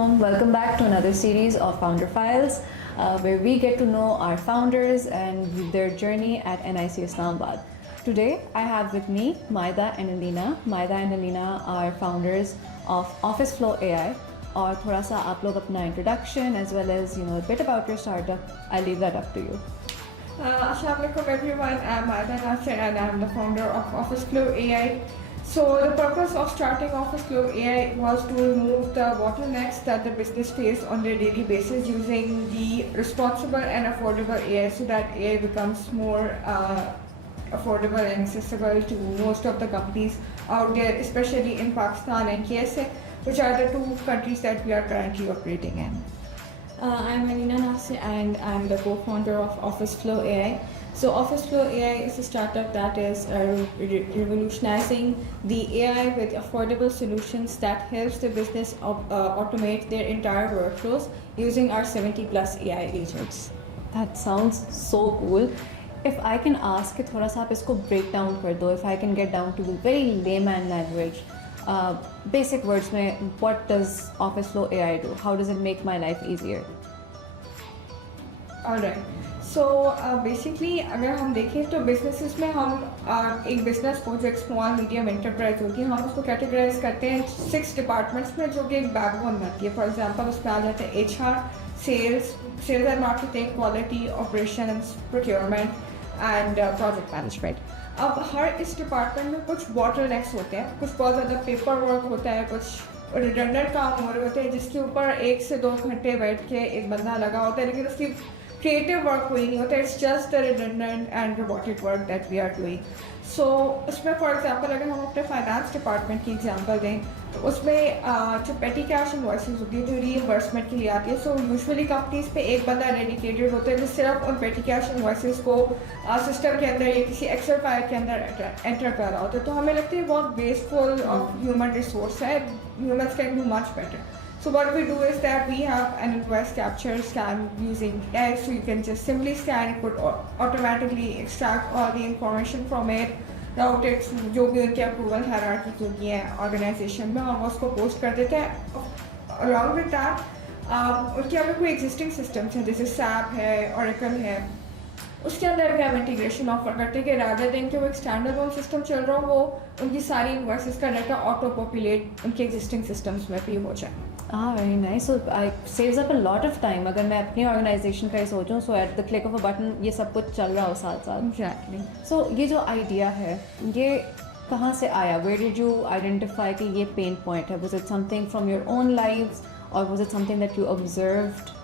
alaikum. Welcome back to another series of Founder Files, where we get to know our founders and their journey at NIC Islamabad. Today, I have with me Maida and Alina. Maida and Alina are founders of Office Flow AI. और थोड़ा सा आप लोग अपना introduction as well as a bit about your startup. I'll leave that up to you. Assalamu alaikum everyone. I'm Maida Nasser and I'm the founder of Office Flow AI. So the purpose of starting Office Flow AI was to remove the bottlenecks that the business face on their daily basis using the responsible and affordable AI so that AI becomes more affordable and accessible to most of the companies out there, especially in Pakistan and KSA, which are the two countries that we are currently operating in. I'm Alina Nasir and I'm the co-founder of Office Flow AI. So Office Flow AI is a startup that is revolutionizing the AI with affordable solutions that helps the business automate their entire workflows using our 70 plus AI agents. That sounds so cool. If I can ask कि थोड़ा सा आप इसको break down कर दो, if I can get down to the very layman language, basic words में, what does Office Flow AI do? How does it make my life easier? Alright. So basically अगर हम देखें तो businesses में हम एक business को जो एक small medium enterprise होती है हम उसको categorize करते हैं 6 departments में जो कि एक backbone बनती है. For example उसमें आ जाते हैं HR, sales and marketing, quality, operations, procurement and project management. अब हर इस डिपार्टमेंट में कुछ bottlenecks होते हैं, कुछ बहुत ज़्यादा पेपर वर्क होता है, कुछ रिडंडेंट काम हो रहे होते हैं जिसके ऊपर 1 से 2 घंटे बैठ के एक बंदा लगा होता है लेकिन उसकी क्रिएटिव वर्क कोई नहीं होता. It's just the redundant and robotic work that we are doing. So उसमें फॉर एग्जांपल अगर हम अपने फाइनेंस डिपार्टमेंट की एग्जांपल दें तो उसमें जो पेटी कैश इनवॉइसेस होती है जो रीइंबर्समेंट के लिए आती है. सो यूजुअली कंपनीज पे एक बंदा डेडिकेटेड होता है जो सिर्फ उन पेटी कैश इनवॉइसेस को सिस्टम के अंदर या किसी एक्सेल फाइल के अंदर एंटर कर रहा होता है. तो हमें लगता है बहुत वेस्टफुल ऑफ ह्यूमन रिसोर्स है. Humans can do much better. So what we do is that we have an invoice capture scan using AI, so you can just simply scan it, would automatically extract all the information from it, route it जो भी उनके approval hierarchy होती है organization में हम उसको post कर देते हैं. Along with that, उनके अगर कोई existing systems हैं जैसे SAP है, Oracle है, उसके अंदर भी हम इंटीग्रेशन ऑफर करते हैं कि रादर देन कि वो एक स्टैंडर्ड सिस्टम चल रहा हो वो उनकी सारी इन्वॉइसेस का डाटा ऑटो पॉपुलेट उनके एग्जिस्टिंग सिस्टम्स में भी हो जाए. Very nice. So I saves up a lot of time. अगर मैं अपनी ऑर्गेनाइजेशन का ही सोचूं so at the click of a button ये सब कुछ चल रहा हो साथ साथ. Exactly. So ये जो आइडिया है ये कहाँ से आया? Where did you identify कि ये pain point है? Was it something from your own lives or was it something that you observed?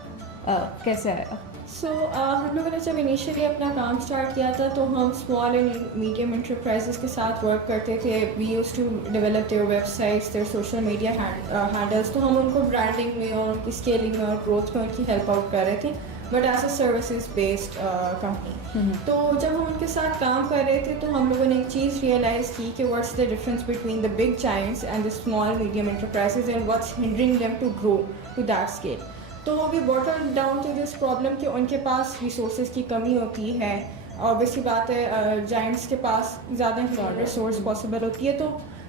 कैसे आया? So हम लोगों ने जब इनिशियली अपना काम स्टार्ट किया था तो हम स्मॉल एंड मीडियम एंटरप्राइजेस के साथ वर्क करते थे. We use to develop their websites, their social media handles. तो हम उनको ब्रांडिंग में और उनकी स्केलिंग में और ग्रोथ में उनकी हेल्प आउट कर रहे थे but as a services based company. तो जब हम उनके साथ काम कर रहे थे तो हम लोगों ने एक चीज़ रियलाइज़ की कि what's the difference between the big giants and the small medium enterprises and what's hindering them to grow to that scale. तो we bottle down to this problem कि उनके पास रिसोर्सेज की कमी होती है. ऑब्वियसली बात है जायंट्स के पास ज़्यादा रिसोर्स पॉसिबल होती है. तो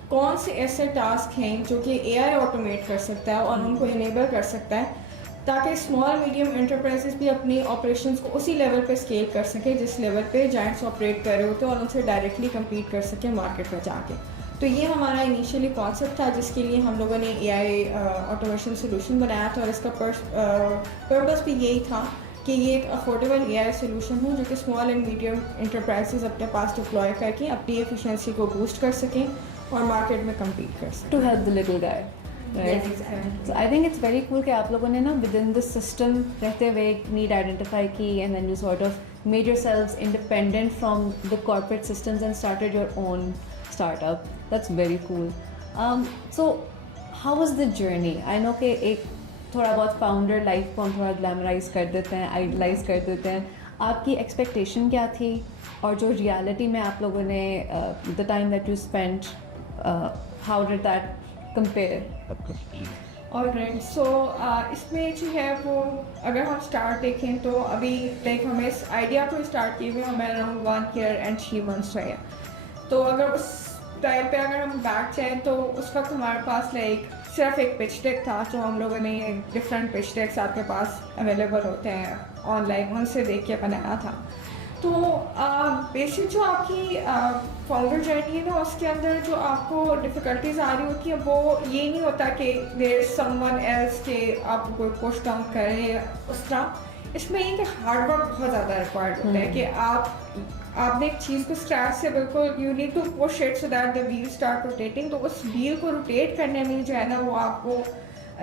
कौन से ऐसे टास्क हैं जो कि एआई ऑटोमेट कर सकता है और उनको इनेबल कर सकता है ताकि स्मॉल मीडियम एंटरप्राइजेस भी अपनी ऑपरेशंस को उसी लेवल पे स्केल कर सकें जिस लेवल पे जायंट्स ऑपरेट कर रहे होते हैं और उनसे डायरेक्टली कम्पीट कर सकें मार्केट में जाके. तो ये हमारा इनिशियली कॉन्सेप्ट था जिसके लिए हम लोगों ने एआई ऑटोमेशन सोल्यूशन बनाया था और इसका पर्पस भी यही था कि ये एक अफोर्डेबल एआई सोल्यूशन हो जो कि स्मॉल एंड मीडियम एंटरप्राइजेस अपने पास डिप्लॉय करके अपनी एफिशिएंसी को बूस्ट कर सकें और मार्केट में कम्पीट कर सकें. To help the little guy. Right. Yes, exactly. So I think it's very cool कि आप लोगों ने ना within the system रहते हुए एक need identify की and then you sort of made yourselves independent from the corporate systems and started your own startup. That's very cool. So how was the journey? I know कि एक थोड़ा बहुत founder life को हम थोड़ा glamorize कर देते हैं, idolize कर देते हैं. आपकी expectation क्या थी और जो reality में आप लोगों ने the time that you spent, how did that compare? Alright. So इसमें जो है वो अगर हम स्टार्ट देखें तो अभी लाइक हमें इस आइडिया को स्टार्ट किए हुए हमें अराउंड 1 year and 3 months हुए हैं. तो अगर उस टाइम पे अगर हम बैठ जाएँ तो उस वक्त हमारे पास लाइक सिर्फ एक पिच डेक था, जो हम लोगों ने डिफरेंट पिच डेक्स आपके पास अवेलेबल होते हैं ऑनलाइन, उनसे देख के बनाया था। तो बेसिक जो आपकी फाउंडर जर्नी है ना, उसके अंदर जो आपको डिफ़िकल्टीज आ रही होती है वो ये नहीं होता कि देयर इज समवन एल्स के आप कोई पुश डाउन करें उस तरह। इसमें ये कि हार्ड वर्क बहुत ज़्यादा रिक्वायर्ड होता है कि आपने एक चीज़ को स्क्रैच से बिल्कुल you need to push it so that the wheel start rotating. तो उस व्हील को रोटेट करने में जो है ना वो आपको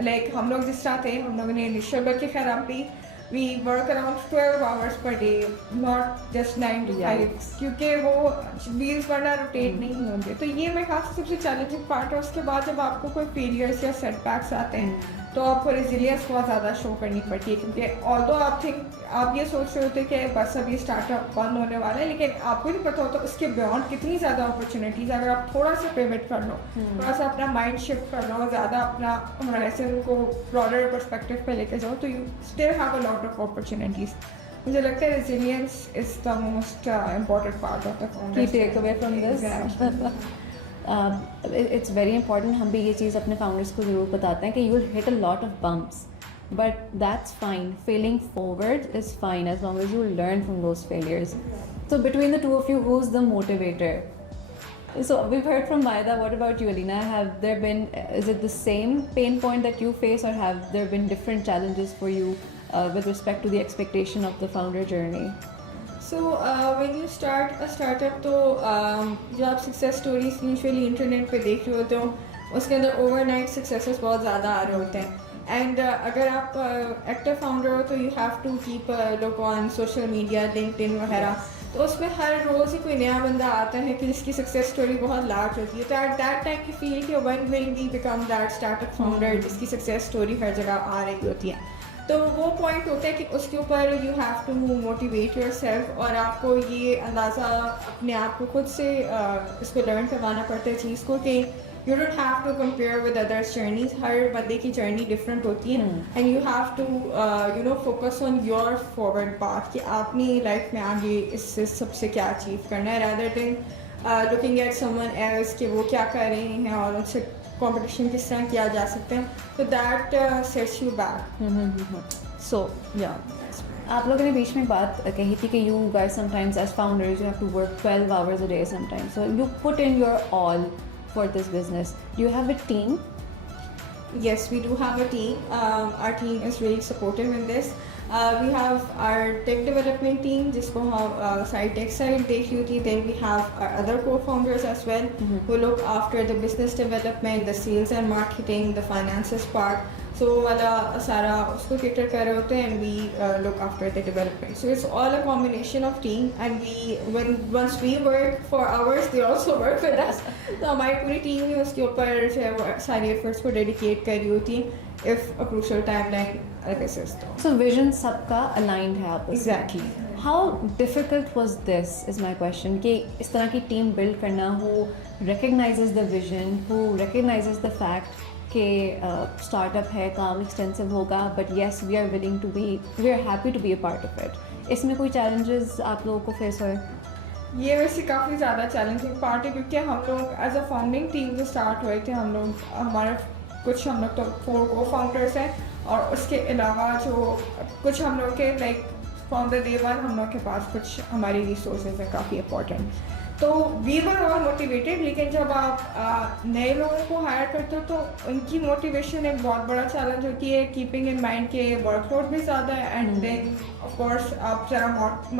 लाइक हम लोग जिस तरह थे, हम लोगों ने इनिशियल बल्कि खैर आप भी we work around 12 hours per day, not just 9 to 5, क्योंकि वो व्हील्स वरना रोटेट नहीं होंगे। तो ये मेरे ख्याल से सबसे चैलेंजिंग पार्ट है। उसके बाद जब आपको कोई फेलियर्स या सेटबैक्स आते हैं तो आपको रेजिलियंस बहुत ज़्यादा शो करनी पड़ती है, क्योंकि ऑल्दो आप ये सोच रहे होते कि बस अभी स्टार्टअप बंद होने वाला है, लेकिन आपको नहीं पता होता उसके बियॉन्ड कितनी ज़्यादा अपॉर्चुनिटीज़। अगर आप थोड़ा सा पिवट कर लो, थोड़ा सा अपना माइंड शिफ्ट कर लो, ज़्यादा अपना हॉराइजन को ब्रॉडर पर्सपेक्टिव पे लेके जाओ, तो you still have a lot of opportunities. मुझे लगता है resilience is the most important part of the Key takeaway from this. It's very important. हम भी ये चीज़ अपने founders को ज़रूर बताते हैं कि you'll hit a lot of bumps, but that's fine. Failing forward is fine as long as you learn from those failures. So between the two of you, who's the motivator? So we've heard from Maida. What about you, Alina? Is it the same pain point that you face, or have there been different challenges for you with respect to the expectation of the founder journey? So when you start a startup, तो जब आप success stories usually internet पे देख रहे होते हो, उसके अंदर ओवरनाइट सक्सेसेस बहुत ज़्यादा आ रहे होते हैं। एंड अगर आप एक्टिव फाउंडर हो तो you have to keep look on social media, LinkedIn वगैरह। तो उसमें हर रोज़ ही कोई नया बंदा आता है कि जिसकी सक्सेस स्टोरी बहुत लार्ज होती है। तो at that time you feel कि when will we become that startup founder जिसकी सक्सेस स्टोरी हर जगह आ रही होती है। तो वो पॉइंट होता है कि उसके ऊपर you have to motivate yourself, और आपको ये अंदाज़ा अपने आप को खुद से इसको लर्न करवाना पड़ता है चीज़ को कि you don't have to compare with others journeys. हर बंदे की जर्नी डिफरेंट होती है, and you have to focus on your forward path कि आपने लाइफ में आगे इससे सबसे क्या अचीव करना है, rather than looking at someone else कि वो क्या कर रहे हैं और उनसे कंपटीशन किस तरह किया जा सकते हैं। तो that sets you back. So yeah, आप लोगों ने बीच में बात कही थी कि you guys sometimes as founders you have to work 12 hours a day sometimes. So you put in your all for this business. Do you have a team? Yes, we do have a team. Our team is really supportive in this. We have our tech development team, जिसको हम सारी tech side देख रही थी. Then we have our other co-founders as well, who look after the business development, the sales and marketing, the finances part. So वाला सारा उसको cater कर रहे होते हैं, and we look after the development. So it's all a combination of team, and once we work for hours, they also work with us. तो हमारी पूरी team ही उसके ऊपर जो है वो सारी efforts को dedicate कर रही होती है if a crucial timeline arises. So vision सबका aligned है आपस में. Exactly. How difficult was this is my question कि इस तरह की team build करना who recognizes the vision, who recognizes the fact कि startup है, काम extensive होगा, but yes we are happy to be a part of it. इसमें कोई challenges आप लोगों को face हुए? ये वैसे काफ़ी ज़्यादा चैलेंजिंग पार्ट है, क्योंकि हम लोग एज अ फाउंडिंग टीम जो स्टार्ट हुए थे, हम लोग तो 4 को फाउंडर्स हैं, और उसके अलावा जो कुछ हम लोग के like from the day one हम लोग के पास कुछ हमारी रिसोर्सेज हैं काफ़ी इंपॉर्टेंट। तो वी वर ऑल मोटिवेटेड, लेकिन जब आप नए लोगों को हायर करते हो तो उनकी मोटिवेशन एक बहुत बड़ा चैलेंज होती है, कीपिंग इन माइंड के वर्कलोड भी ज़्यादा है, एंड देन ऑफ कोर्स आप ज़रा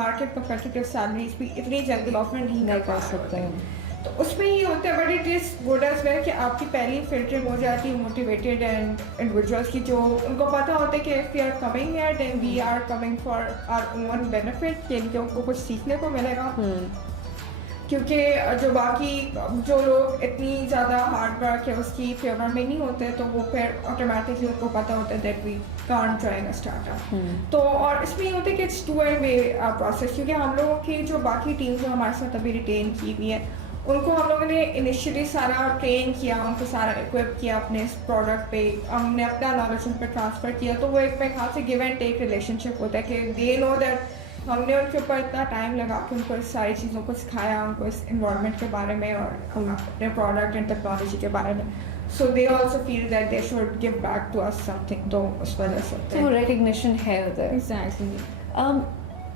मार्केट कम्पिटिटिव सैलरीज भी इतनी जल्दी ऑफर नहीं कर सकते हैं। तो उसमें ये होता है, but it is good as well कि आपकी पहली फिल्टरिंग हो जाती है मोटिवेटेड एंड इंडिविजुअल्स की, जो उनको पता होता है कि if we are coming here then we are coming for our own benefit, कि इनके उनको कुछ सीखने को मिलेगा। क्योंकि जो लोग इतनी ज़्यादा हार्ड वर्क है उसकी फेवर में नहीं होते, तो वो फिर ऑटोमेटिकली उनको पता होता है that we can't join a startup. तो और इसमें ये होता है कि इट्स 2-way प्रोसेस, क्योंकि हम लोगों की जो बाकी टीम जो हमारे साथ अभी रिटेन की हुई है उनको हम लोगों ने इनिशियली सारा ट्रेन किया, उनको सारा इक्विप किया अपने इस प्रोडक्ट पे, हमने अपना नॉलेज उन पर ट्रांसफ़र किया। तो वो एक मेरे ख्याल से गिव एंड टेक रिलेशनशिप होता है कि दे नो दैट हमने उनके ऊपर इतना टाइम लगा के उनको इस सारी चीज़ों को सिखाया, उनको इस इन्वायरमेंट के बारे में और अपने प्रोडक्ट एंड टेक्नोलॉजी के बारे में। so they also feel that they should give back to us something, तो उस वजह से तो recognition है उधर। Exactly.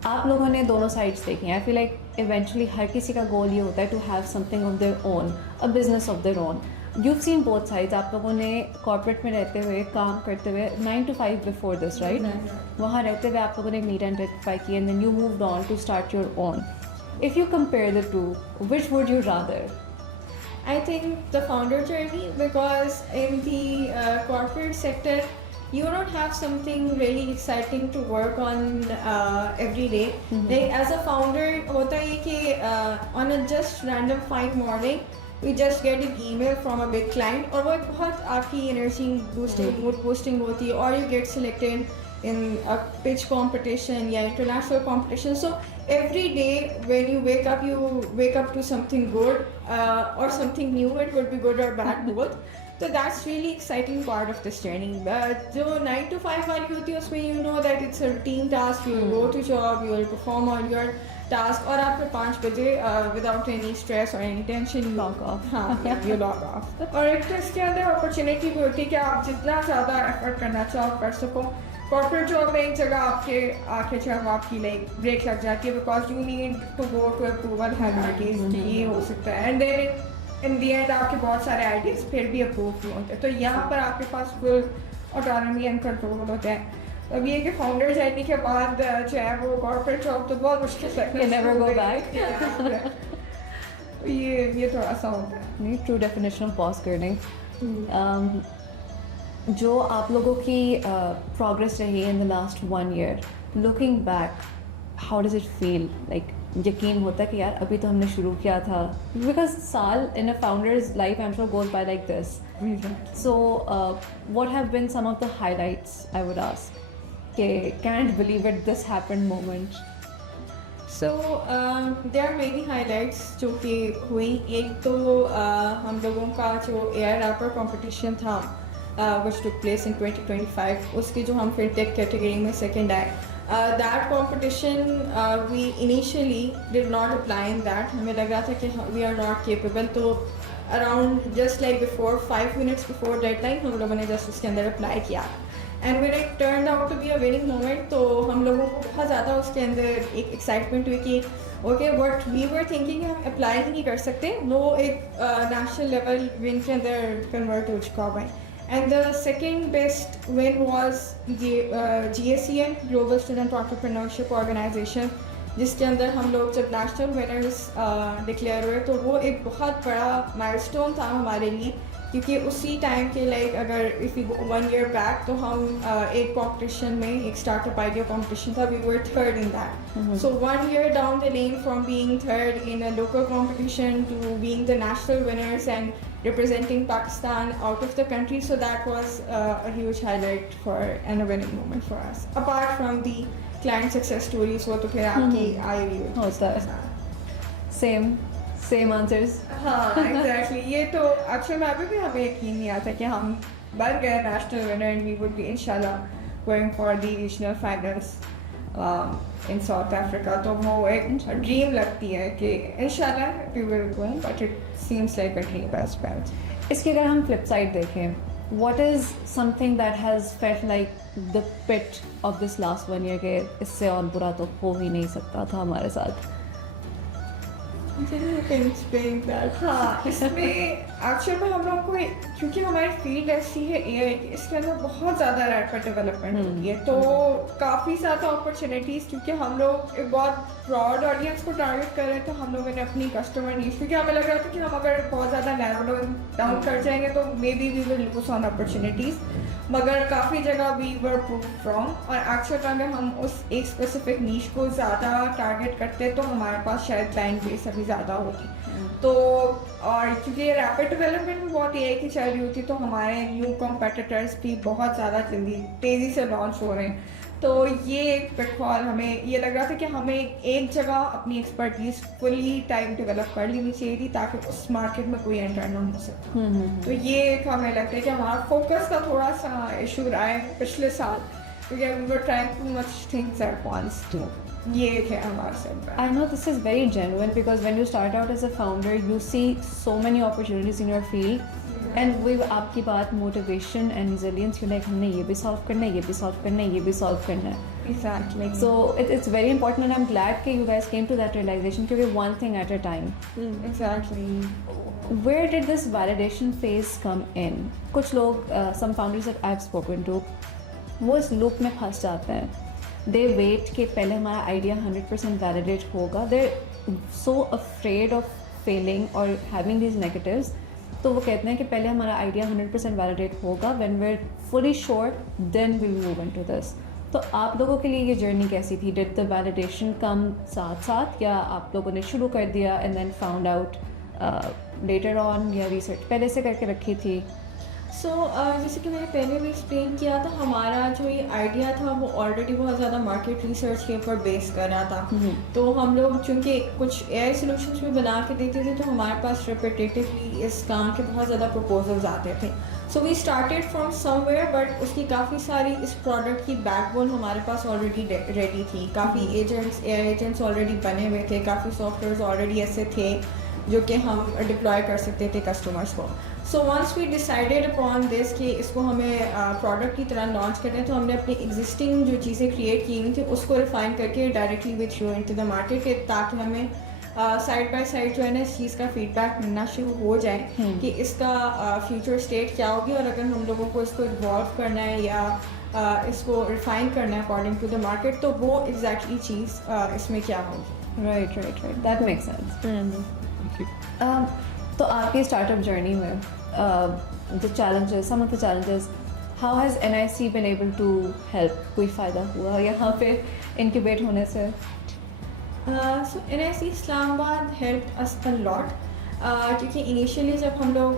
आप लोगों ने दोनों साइड्स देखी हैं। आई फील लाइक इवेंचुअली हर किसी का गोल ये होता है to have something of their own, a business of their own. You've seen both sides। आप लोगों ने कॉर्पोरेट में रहते हुए, काम करते हुए 9 to 5 बिफोर दिस, राइट? वहाँ रहते हुए आप लोगों ने नीड आइडेंटिफाई की and then you moved on to start your own. If you compare the two, which would you rather? I think the founder journey, because in the corporate sector, you don't have something really exciting to work on every day. Like as a founder, होता है कि on a just random fine morning, we just get an email from a big client, और वो एक बहुत आपकी energy boosting, mood boosting होती है, or you get selected in a pitch competition या international competition. So every day when you wake up to something good or something new. It could be good or bad both. So that's really exciting part of this journey. But जो 9 to 5 वाली होती है उसमें you know that it's a routine task. You will go to job, you will perform on your task, और आप फिर 5 बजे without any stress or any tension you Log off. हाँ, you log off. और एक तो इसके अंदर अपॉर्चुनिटी भी होती है कि आप जितना ज़्यादा एफर्ट करना चाहो कर सको। कॉर्पोरेट जॉब में एक जगह आपके आके जब आपकी लाइक ब्रेक लग जाती है because you need to go to approval abilities ये हो सकता है, and then in the end आपके बहुत सारे आइडियाज फिर भी अप्रूव नहीं होते। तो यहाँ पर आपके पास फुल ऑटोनॉमी एंड कंट्रोल होता है। अब ये कि फाउंडर जर्नी के बाद जो है वो कॉर्पोरेट जॉब तो बहुत मुश्किल है, You never go back. तो ये थोड़ा सा होता है। नहीं, ट्रू डेफिनेशन ऑफ पॉज करने। जो आप लोगों की प्रोग्रेस रही in the last 1 year, looking back, how does it feel? Like यकीन होता है कि यार अभी तो हमने शुरू किया था, बिकॉज साल in a founder's life I am sure goes by like this. So what have been some of the highlights? I would ask कि can't believe it, this happened moment. So there are many highlights जो कि हुई। एक तो हम लोगों का जो एयर रैपर कंपटीशन था which took place in 2025, उसकी जो हम फिर टेक कैटेगरी में सेकंड आए। That competition we initially did not apply in that. हमें लग रहा था कि we are not capable, तो around just like before 5 minutes before deadline हम लोगों ने just उसके अंदर अप्लाई किया। And when it turned out to be a winning moment, तो हम लोगों को बहुत ज़्यादा उसके अंदर एक एक्साइटमेंट हुई कि okay what we were thinking हम अप्लाई ही नहीं कर सकते, वो एक नेशनल लेवल विन के अंदर कन्वर्ट हो चुका हुआ है। And the second best win was GSEN, global student entrepreneurship organisation, जिसके अंदर हम लोग जब नेशनल विनर्स डिक्लेयर हुए तो वो एक बहुत बड़ा माइलस्टोन था हमारे लिए, क्योंकि उसी टाइम के लाइक अगर if you go 1 year back तो हम एक कॉम्पिटिशन में एक स्टार्टअप आइडिया कॉम्पिटिशन था, we were third in that. So 1 year down the lane from being third in a local competition to being the national winners and representing Pakistan out of the country, so that was a huge highlight for and a winning moment for us. Apart from the client success stories, वो तो फिर आपकी आई हुई होता है। Same answers. हाँ exactly, ये तो एक्चुअली में अभी भी हमें यकीन नहीं आता कि हम बन गए national winner and we would be इंशाल्लाह going for the regional finals in South Africa. तो वो एक ड्रीम लगती है कि इंशाल्लाह we will go, but it seems like a dream as well. इसकी अगर हम फ्लिप साइड देखें, what is something that has felt like the pit of this last 1 year के इससे और बुरा तो हो ही नहीं सकता था हमारे साथ? हाँ, इसमें एक्चुअल में हम लोग को क्योंकि हमारी फील्ड ऐसी है AI की, इसके अंदर बहुत ज़्यादा रैपिड डेवलपमेंट होती है, तो काफ़ी ज़्यादा अपॉर्चुनिटीज़, क्योंकि हम लोग एक बहुत ब्रॉड ऑडियंस को टारगेट कर रहे थे। हम लोगों ने अपनी कस्टमर नीड्स, क्योंकि हमें लग रहा था कि हम अगर बहुत ज़्यादा नैरो डाउन कर जाएंगे तो maybe we will lose on opportunities, मगर काफ़ी जगह वी वर प्रूव रॉन्ग। और एक्चुअल में हम उस एक स्पेसिफिक नीश को ज़्यादा टारगेट करते तो हमारे पास शायद क्लाइंट बेस अभी ज़्यादा होती। तो और क्योंकि ये रैपिड डेवलपमेंट में बहुत AI की चल रही होती, तो हमारे न्यू कॉम्पिटिटर्स भी बहुत ज़्यादा जल्दी तेज़ी से लॉन्च हो रहे हैं। तो ये एक पिटफॉल, हमें ये लग रहा था कि हमें एक जगह अपनी एक्सपर्टीज फुली टाइम डेवलप कर लेनी चाहिए थी ताकि उस मार्केट में कोई एंटर ना हो सके। तो ये एक हमें लगता है कि हमारा फोकस का थोड़ा सा इशू रहा है पिछले साल, because we were trying too much things at once too. ये है हमारा setback. I know this is very genuine because when you start out as a founder, you see so many opportunities in your field, and we आपकी बात motivation and resilience, you're like हमने ये भी solve करना है, ये भी solve करना है, ये भी solve करना है. Exactly. So it's very important, and I'm glad that you guys came to that realization because one thing at a time. Exactly. Where did this validation phase come in? कुछ लोग some founders that I've spoken to वो इस loop में फंस जाते हैं. They wait कि पहले हमारा idea 100% validate होगा. They're so afraid of failing or having these negatives. तो वो कहते हैं कि पहले हमारा idea 100% validate होगा. When we're fully sure, then we'll move into this. तो आप लोगों के लिए ये जर्नी कैसी थी? Did the validation come साथ साथ या आप लोगों ने शुरू कर दिया and then found out later on या research पहले से करके रखी थी? सो जैसे कि मैंने पहले भी एक्सप्लेन किया था, हमारा जो ये आइडिया था वो ऑलरेडी बहुत ज़्यादा मार्केट रिसर्च के ऊपर बेस कर रहा था. तो हम लोग चूँकि कुछ AI सॉल्यूशंस भी बना के देते थे, तो हमारे पास रिपीटेटिवली इस काम के बहुत ज़्यादा प्रपोजल्स आते थे. So we started from somewhere, but उसकी काफ़ी सारी इस प्रोडक्ट की बैकबोन हमारे पास ऑलरेडी रेडी थी. काफ़ी एजेंट्स AI एजेंट्स ऑलरेडी बने हुए थे, काफ़ी सॉफ्टवेयर ऑलरेडी ऐसे थे जो कि हम डिप्लॉय कर सकते थे कस्टमर्स को. So once we decided upon this कि इसको हमें प्रोडक्ट की तरह लॉन्च करना है, तो हमने अपनी एग्जिस्टिंग जो चीज़ें क्रिएट की हुई थी उसको रिफाइन करके directly with through into the market, ताकि हमें साइड बाय साइड जो है ना इस चीज़ का फीडबैक मिलना शुरू हो जाए कि इसका फ्यूचर स्टेट क्या होगी, और अगर हम लोगों को इसको इवॉल्व करना है या इसको रिफाइन करना है अकॉर्डिंग टू द मार्केट, तो वो एग्जैक्टली चीज़ इसमें क्या होगी. Right. That makes sense. तो आपकी स्टार्टअप जर्नी में the challenges, some of the challenges, how has NIC been able to help? कोई फ़ायदा हुआ यहाँ पे incubate होने से? So NIC Islamabad helped us a lot. क्योंकि इनिशियली जब हम लोग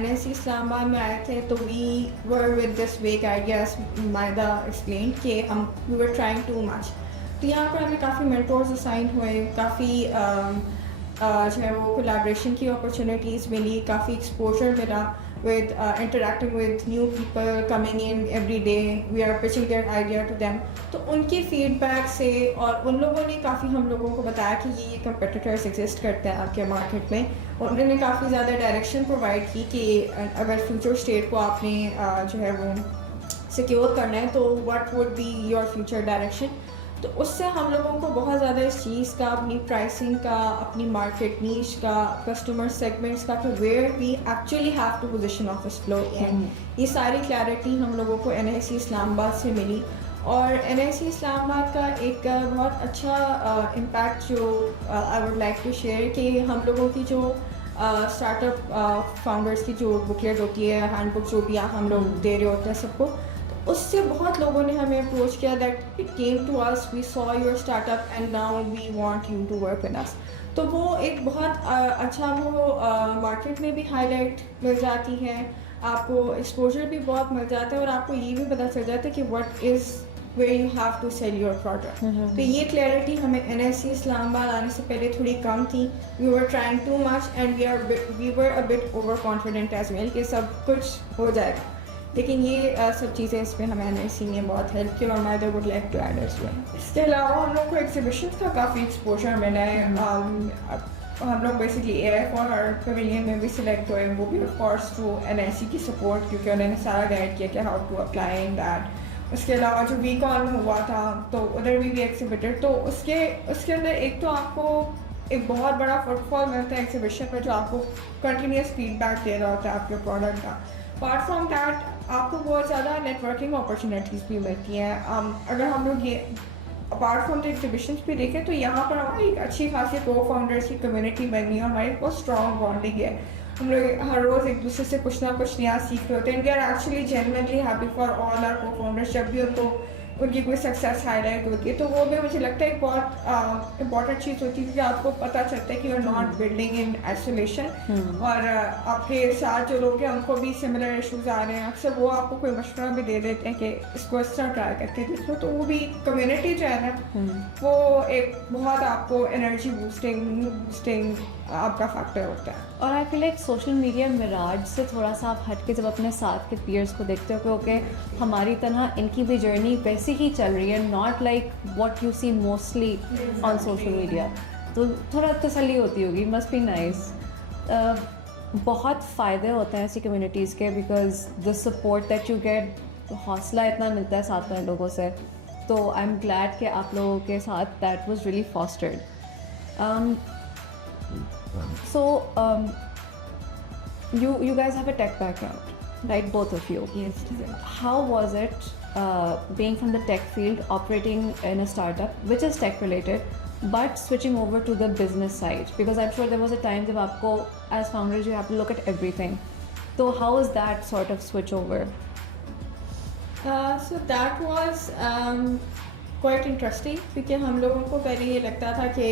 NIC इस्लामाबाद में आए थे, तो we were with this vague idea as Maida explained कि हम we were trying too much. तो यहाँ पर हमें काफ़ी mentors असाइन हुए, काफ़ी जो है वो कोलैबोरेशन की अपॉर्चुनिटीज़ मिली, काफ़ी एक्सपोजर मिला with interacting with new people coming in every day, we are pitching their idea to them. तो उनके फीडबैक से और उन लोगों ने काफ़ी हम लोगों को बताया कि ये कंपेटिटर्स एग्जिस्ट करते हैं आपके मार्केट में, और उन्होंने काफ़ी ज़्यादा डायरेक्शन प्रोवाइड की कि अगर फ्यूचर स्टेट को आपने जो है वो सिक्योर करना है तो what would be your future direction. तो उससे हम लोगों को बहुत ज़्यादा इस चीज़ का, अपनी प्राइसिंग का, अपनी मार्केट नीश का, कस्टमर सेगमेंट्स का, कि where we actually have to position office flow in, ये सारी क्लैरिटी हम लोगों को NIC इस्लामाबाद से मिली. और NIC इस्लामाबाद का एक बहुत अच्छा इम्पैक्ट जो I would like to share कि हम लोगों की जो स्टार्टअप फाउंडर्स की जो बुकलेट होती है, हैंडबुक जो भी हम लोग दे रहे होते हैं सबको, उससे बहुत लोगों ने हमें अप्रोच किया that it came to us, we saw your startup and now we want you to work with us. तो वो एक बहुत अच्छा वो मार्केट में भी हाईलाइट मिल जाती है, आपको एक्सपोजर भी बहुत मिल जाता है, और आपको ये भी पता चल जाता है कि what is where you have to sell your product. तो ये क्लैरिटी हमें NIC इस्लामाबाद आने से पहले थोड़ी कम थी. We were trying too much and we were a bit over confident as well कि सब कुछ हो जाएगा, लेकिन ये सब चीज़ें इसमें हमें NIC ने बहुत हेल्प की. और मैं would like to add as well. इसके अलावा हम लोग को एग्जीबिशन का काफ़ी एक्सपोजर मिला है. हम लोग बेसिकली AI फॉर हर पवेलियन में भी सिलेक्ट हुए, वो भी ऑफ कोर्स थ्रू NIC की सपोर्ट, क्योंकि उन्होंने सारा गाइड किया कि how to apply in that. उसके अलावा जो वीकॉन हुआ था तो उधर भी एक्सिबिटेड, तो उसके अंदर एक तो आपको एक बहुत बड़ा फुटफॉल मिलता है एग्जीबिशन पर, जो आपको कंटिन्यूस फीडबैक दे रहा होता है आपके प्रोडक्ट का. अपार्ट फ्रॉम दैट आपको बहुत ज़्यादा नेटवर्किंग अपॉर्चुनिटीज़ भी मिलती हैं. अगर हम लोग ये अपार्ट फ्रॉम द एग्जीबिशंस भी देखें तो यहाँ पर हमारी एक अच्छी खासी को फाउंडर्स की कम्युनिटी बनी है, हमारी बहुत स्ट्रॉन्ग बॉन्डिंग है. हम लोग हर रोज़ एक दूसरे से कुछ ना कुछ नया सीख रहे होते हैं. We are actually genuinely happy for all our cofounders. जब भी उनको उनकी कोई सक्सेस हाईलाइट होती है तो वो भी मुझे लगता है एक बहुत इंपॉर्टेंट चीज़ होती है, क्योंकि आपको पता चलता है कि you are not building in isolation, और आपके साथ जो लोग हैं उनको भी सिमिलर इश्यूज आ रहे हैं. अक्सर वो आपको कोई मशवरा भी दे देते हैं कि इसको इस तरह ट्राई करके देखो. तो वो भी कम्युनिटी जो है ना, वो एक बहुत आपको एनर्जी बूस्टिंग आपका फैक्टर होता है। और I feel like social media mirage से थोड़ा सा आप हट के जब अपने साथ के पीयर्स को देखते हो कि ओके हमारी तरह इनकी भी जर्नी वैसी ही चल रही है, not like what you see mostly on social media, तो थोड़ा तसल्ली होती होगी, मस्ट बी नाइस। बहुत फ़ायदे होते हैं ऐसी कम्युनिटीज़ के, because the support that you get, हौसला इतना मिलता है साथ में लोगों से, तो आई एम ग्लैड कि आप लोगों के साथ that was really fostered. So, you guys have a tech background, right? Both of you. Yes. How was it being from the tech field, operating in a startup, which is tech related, but switching over to the business side? Because I'm sure there was a time that आपको as founders you have to look at everything. So how is that sort of switch over? So that was quite interesting क्योंकि हम लोगों को पहले ये लगता था कि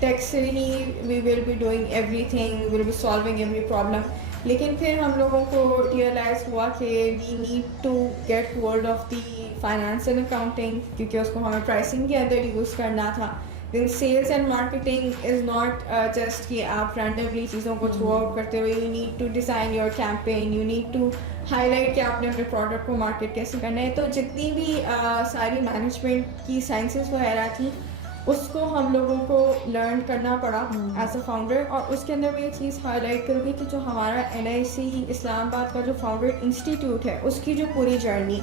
टेक से ही we will be doing everything, we'll be solving every problem, लेकिन फिर हम लोगों को रियलाइज़ हुआ कि we need to get hold of the finance and accounting क्योंकि उसको हमें प्राइसिंग के अंदर यूज़ करना था। Then sales and marketing is not just कि आप randomly चीज़ों को थ्रू आउट करते हो, you need to design your campaign, you need to highlight कि आपने अपने प्रोडक्ट को मार्केट कैसे करना है। तो जितनी भी सारी मैनेजमेंट की साइंसेस वगैरह थी उसको हम लोगों को लर्न करना पड़ा एज अ फाउंडर। और उसके अंदर मैं ये चीज़ हाईलाइट करूँगी कि जो हमारा NIC इस्लामाबाद का जो फाउंडर इंस्टीट्यूट है उसकी जो पूरी जर्नी,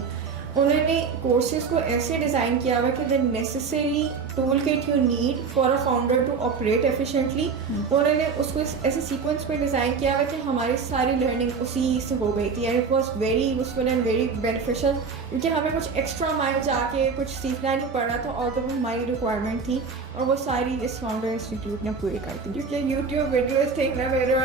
उन्होंने कोर्सेज को ऐसे डिज़ाइन किया हुआ कि the necessary tool kit you need for a founder to operate efficiently, उन्होंने उसको ऐसे सीक्वेंस में डिज़ाइन किया हुआ कि हमारी सारी लर्निंग उसी से हो गई थी। And it was very useful and very beneficial क्योंकि हमें कुछ एक्स्ट्रा माइल जाके कुछ सीखना नहीं पड़ रहा था, और तो वो हमारी रिक्वायरमेंट थी और वो सारी इस फाउंडर इंस्टीट्यूट ने पूरी कर दी। क्योंकि यूट्यूब वीडियोज़ देखना मेरे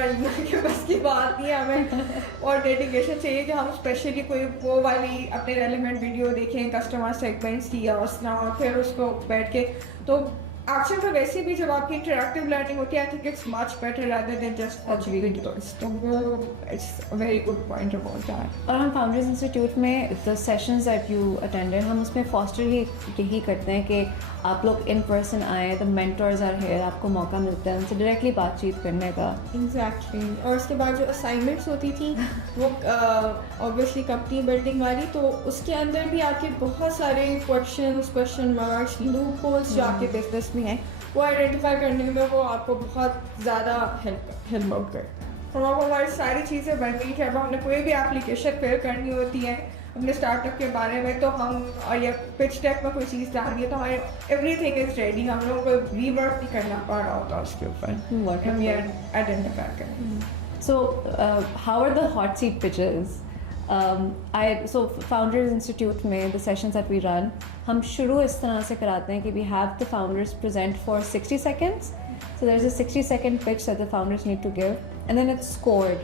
के बस की बात नहीं है, हमें और डेडिकेशन चाहिए कि हम स्पेशली कोई वो वाली अपने रेलिवेंट वीडियो देखें कस्टमर सेगमेंट्स की या उसना, और फिर उसको बैठ के तो एक्चुअल तो वैसे भी जब आपकी इंटरेक्टिव लर्निंग होती है I think it's much better rather than just watching videos. तो वो it's a very good point about that. और हम फाउंडर्स इंस्टीट्यूट में the sessions that you attended, हम उसमें फॉस्टर ही यही करते हैं कि आप लोग इन पर्सन आए, द मेंटर्स आर हियर, आपको मौका मिलता है उनसे डायरेक्टली बातचीत करने का। एग्जैक्टली। और उसके बाद जो असाइनमेंट्स होती थी वो ऑब्वियसली कंपनी बिल्डिंग वाली, तो उसके अंदर भी आपके बहुत सारे क्वेश्चन मार्क्स, लूप होल्स जो आपके बिजनेस में हैं वो आइडेंटिफाई करने में वो आपको बहुत ज़्यादा हेल्प आउट कर। और अब हमारी सारी चीज़ें बन गई कि अब हमने कोई भी एप्लीकेशन फिल करनी होती है अपने स्टार्टअप के बारे में, तो हम और या पिच डेक में कोई चीज़ डालनी है तो हमारे एवरीथिंग इज रेडी, हम लोगों को रीवर्क नहीं करना पड़ रहा होता उसके ऊपर, हम ये आइडेंटिफाई करें। So, how are the hot seat pitches? So Founders Institute में the sessions that we run, हम शुरू इस तरह से कराते हैं कि we have the founders present for 60 seconds. So there's a 60-second pitch that the founders need to give, and then it's scored.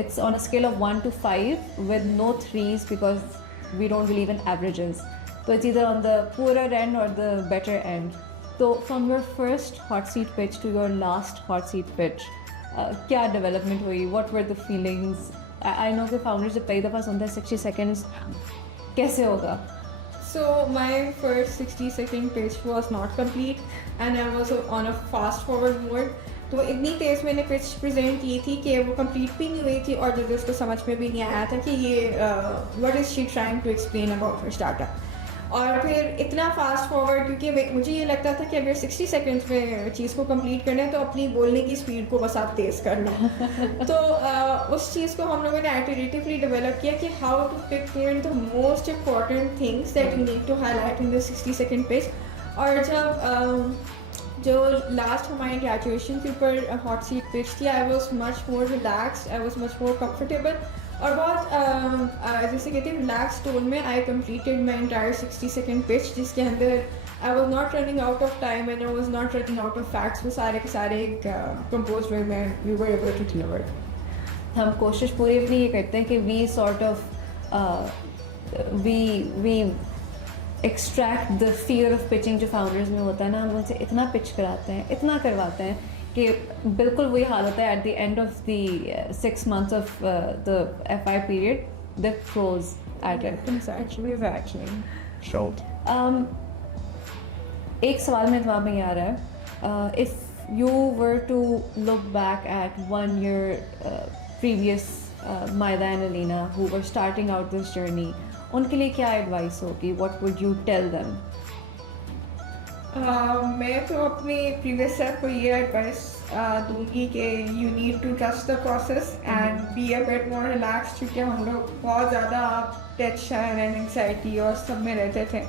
It's on a scale of 1 to 5 with no 3s because we don't believe in averages. So it's either on the poorer end or the better end. So from your first hot seat pitch to your last hot seat pitch, क्या development हुई, what were the feelings? I know कि founders जब पहली दफ़ा सुनते हैं 60 seconds कैसे होगा? So my first 60-second pitch was not complete and I was on a fast forward mode. तो इतनी तेज़ मैंने पिच प्रेजेंट की थी कि वो कंप्लीट भी नहीं हुई थी और जजेस को समझ में भी नहीं आया था कि ये what is she trying to explain about her startup. और फिर इतना फास्ट फॉरवर्ड क्योंकि मुझे ये लगता था कि अगर 60 सेकंड्स में चीज़ को कंप्लीट करना है तो अपनी बोलने की स्पीड को बस आप तेज़ कर लो। तो उस चीज़ को हम लोगों ने इटरेटिवली डेवलप किया कि how to pick the most important things that you need to highlight in the 60 second page. और जब जो लास्ट हमारी ग्रेजुएशन के ऊपर हॉट सीट पिच थी, I was much more relaxed, I was much more comfortable और बहुत जैसे कहते हैं रिलैक्स टोन में I completed my entire 60 second pitch, जिसके अंदर I was not running out of time and I was not running out of facts. वो सारे के सारे एक कंपोज वे में we were able to deliver. हम कोशिश पूरी अपनी ये करते हैं कि we sort of we extract the fear of pitching जो फाउंडर्स में होता है ना, हम उनसे इतना पिच कराते हैं, इतना करवाते हैं कि बिल्कुल वही हाल होता है at the end of the 6 months of the FI period the froze at it. एक सवाल मेरे दिमाग में ये आ रहा है, if you were to look back at one year previous Maida and Alina who were starting out this journey, उनके लिए क्या advice होगी? What would you tell them? मैं तो अपने प्रीवियस सेल्फ को ये एडवाइस दूंगी कि you need to trust the process and be a bit more relax, क्योंकि हम लोग बहुत ज़्यादा टेंशन एंड एंग्जाइटी और सब में रहते थे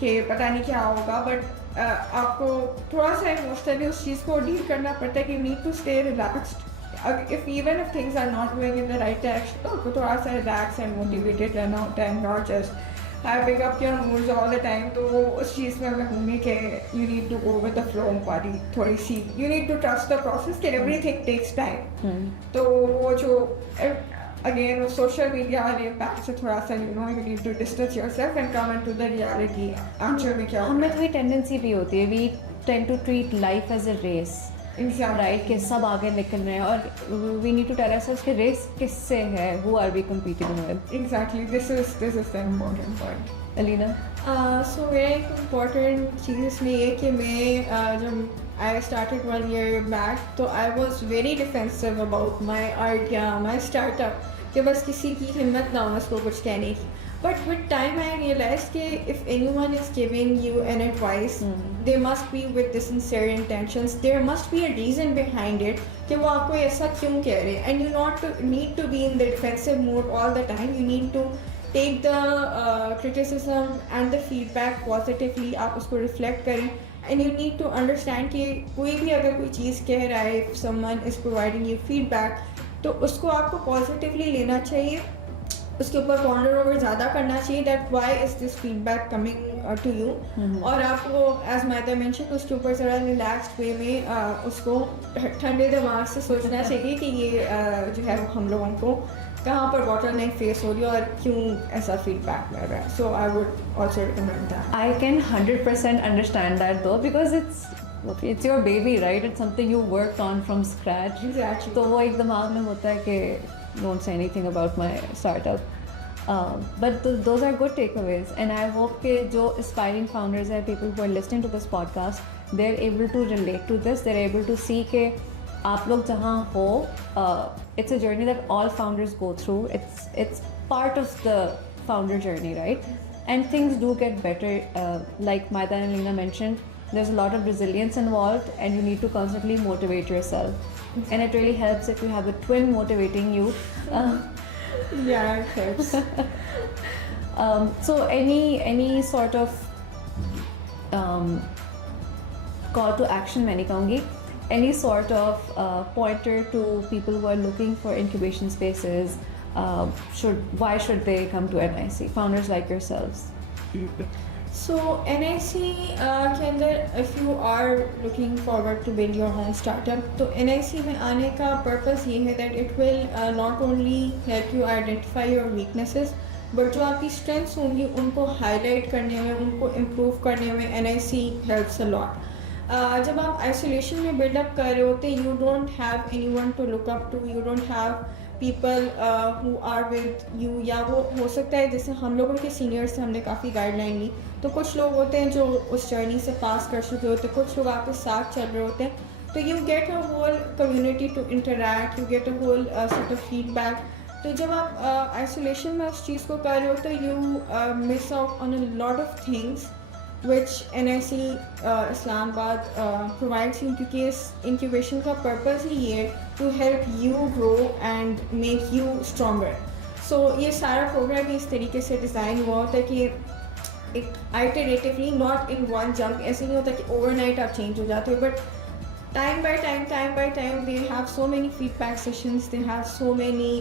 कि पता नहीं क्या होगा, बट आपको थोड़ा सा इमोशनली उस चीज़ को डील करना पड़ता है कि you need to stay relaxed. If even if things are not going in the right direction, तो आपको थोड़ा सा रिलैक्स एंड मोटिवेटेड रहना होता है, not just I pick up your moods all the time. तो उस चीज़ में मैं हूँ कि you need to go with the flow वाली थोड़ी सी, you need to trust the process कि everything takes time. तो वो जो again वो social media वाले impact से थोड़ा सा you need to distance yourself and come into the reality. Actually में क्या होता है? हमें थोड़ी tendency भी होती है, we tend to treat life as a race. Right कि सब आगे निकल रहे हैं और we need to tell ourselves कि रेस किससे है, who are we competing with? Exactly, this is the important point. Alina? So मेरा एक इम्पॉर्टेंट चीज़ इसमें ये कि मैं जब आई स्टार्टेड 1 year बैक तो I was very defensive about my art या माई स्टार्टअप, कि बस किसी की हिम्मत ना हो उसको कुछ कहने की। But with time I realized that if anyone is giving you an advice, they must be with the sincere intentions. There must be a reason behind it कि वो आपको ऐसा क्यों कह रहे हैं, and you not need to be in the defensive mode all the time. You need to take the criticism and the feedback positively. आप उसको reflect करें, and you need to understand कि कोई भी अगर कोई चीज़ कह रहा है, if someone is providing you feedback, तो उसको आपको positively लेना चाहिए, उसके ऊपर पॉन्डर ओवर ज़्यादा करना चाहिए that why is this feedback coming to you, और आपको एज माइदा मेंशन उसके ऊपर ज़रा रिलैक्स्ड वे में उसको ठंडे दिमाग से सोचना चाहिए कि ये जो है हम लोगों को कहाँ पर बॉटलनेक फेस हो रही है और क्यों ऐसा फीडबैक मिल रहा है। So I would also recommend that. I can 100% understand that though, because it's your baby, right? It's something you worked on from scratch. Exactly. तो वो एक दिमाग में होता है कि don't say anything about my startup. But those are good takeaways, and I hope कि जो aspiring founders हैं, people who are listening to this podcast, they're able to relate to this. They're able to see कि आप लोग जहाँ हो, it's a journey that all founders go through. It's part of the founder journey, right? And things do get better. Like Maida and Alina mentioned, there's a lot of resilience involved, and you need to constantly motivate yourself. And it really helps if you have a twin motivating you. Yeah, it helps. So any sort of call to action मैं नहीं कहूँगी, any sort of pointer to people who are looking for incubation spaces, why should they come to NIC, founders like yourselves? So NIC के अंदर if you are looking forward to build your own startup, तो NIC में आने का purpose ये है that it will not only help you identify your weaknesses, but जो आपकी strengths होंगी उनको highlight करने में, उनको improve करने में NIC helps a lot. जब आप isolation में build up कर रहे होते, you don't have anyone to look up to, you don't have people who are with you, या वो हो सकता है जैसे हम लोगों के सीनियर्स से हमने काफ़ी गाइडलाइन ली, तो कुछ लोग होते हैं जो उस जर्नी से पास कर चुके होते हैं, कुछ लोग आपके साथ चल रहे होते हैं, तो you get a whole community to interact, you get a whole set of feedback. तो जब आप आइसोलेशन में उस चीज़ को कर रहे हो तो you miss out on a lot of things which NIC Islamabad provides you, क्योंकि इस incubation का purpose ही ये to help you grow and make you stronger. So ये सारा program इस तरीके से डिज़ाइन हुआ होता है कि एक iteratively, not in one jump, ऐसे नहीं होता कि overnight आप change हो जाते हो, but time by time they have so many feedback sessions, they have so many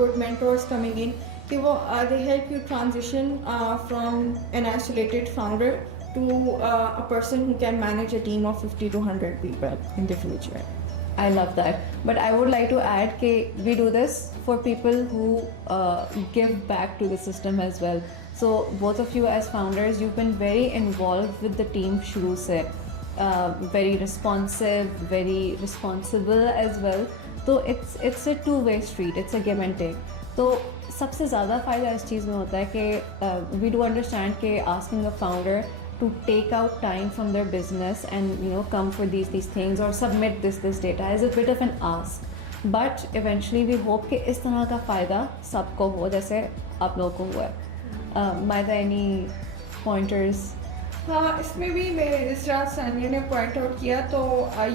good mentors coming in कि वो they help you transition from an isolated founder to a person who can manage a team of 50 to 100 people in the future. I love that. But I would like to add that we do this for people who give back to the system as well. So both of you as founders, you've been very involved with the team shuru se. Very responsive, very responsible as well. So it's a two-way street. It's a give and take. तो सबसे ज़्यादा फ़ायदा इस चीज़ में होता है कि we do understand कि asking a founder to take out time from their business and come for these things or submit this data is a bit of an ask. But eventually we hope कि इस तरह का फ़ायदा सबको हो जैसे आप लोगों को हुआ है. Maida, any pointers? हाँ, इसमें भी मैं जिस तरह सानिया ने पॉइंट आउट किया तो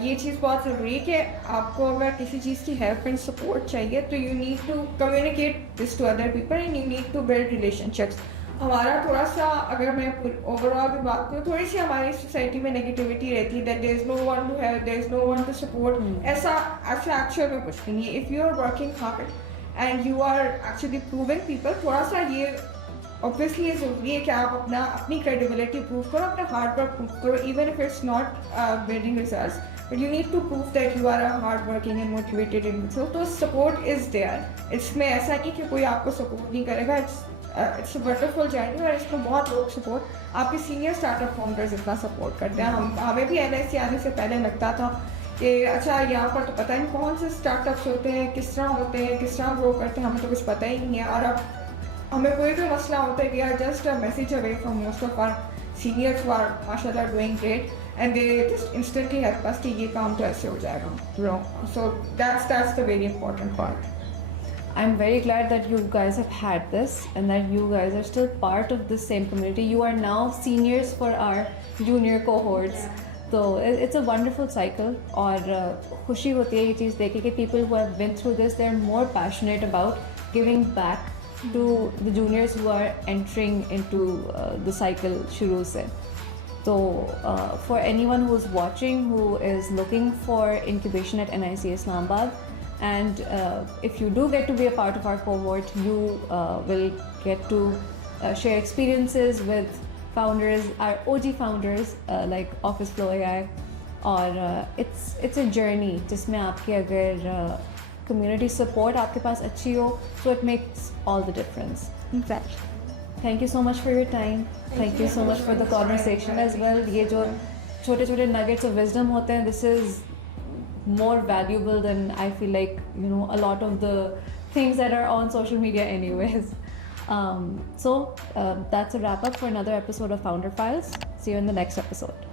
ये चीज़ बहुत ज़रूरी है कि आपको अगर किसी चीज़ की हेल्प एंड सपोर्ट चाहिए तो you need to communicate this to other people and you need to build relationships. हमारा थोड़ा सा अगर मैं ओवरऑल भी बात करूँ थोड़ी सी हमारी सोसाइटी में नेगेटिविटी रहती है that there is no one to help, there is no one to support. ऐसा एक्चुअल में कुछ नहीं है. If you are working hard and you are actually proving people, थोड़ा सा ये ऑब्वियसली ये ज़रूरी है कि आप अपनी क्रेडिबिलिटी प्रूव करो, अपना हार्ड वर्क प्रूव करो, even if it's not building results, but you need to prove that you are a hard working and motivated individual. तो सपोर्ट इज़ देयर. इसमें ऐसा नहीं कि कोई आपको सपोर्ट नहीं करेगा. इट्स अ वंडरफुल जर्नी और इसमें बहुत लोग सपोर्ट आपके सीनियर स्टार्टअप फाउंडर्स इतना सपोर्ट करते हैं. हमें भी LIC आने से पहले लगता था कि अच्छा यहाँ पर तो पता नहीं कौन से स्टार्टअप्स होते हैं, किस तरह होते हैं, किस तरह ग्रो करते हैं, हमें तो कुछ पता ही नहीं है. और अब हमें कोई भी मसला होता है we are just a message away from most of our seniors who are माशाल्लाह doing great and they just instantly help us कि ये काम तो ऐसे हो जाएगा. So that's the very important part. I'm very glad that you guys have had this and that you guys are still part of the same community. You are now seniors for our junior cohorts. So it's a wonderful cycle. और खुशी होती है ये चीज़ देख के people who have been through this, they're more passionate about giving back to the juniors who are entering into the cycle शुरू से. So for anyone who's watching who is looking for incubation at NIC Islamabad, and if you do get to be a part of our cohort, you will get to share experiences with founders, our OG founders like Office Flow AI, और it's a journey जिसमें आपके अगर community support आपके पास अच्छी हो, so it makes all the difference. Exactly. Thank you so much for your time. Thank you so much for the conversation as well. ये जो छोटे छोटे nuggets of wisdom होते हैं, this is more valuable than I feel like a lot of the things that are on social media anyways. So that's a wrap up for another episode of Founder Files. See you in the next episode.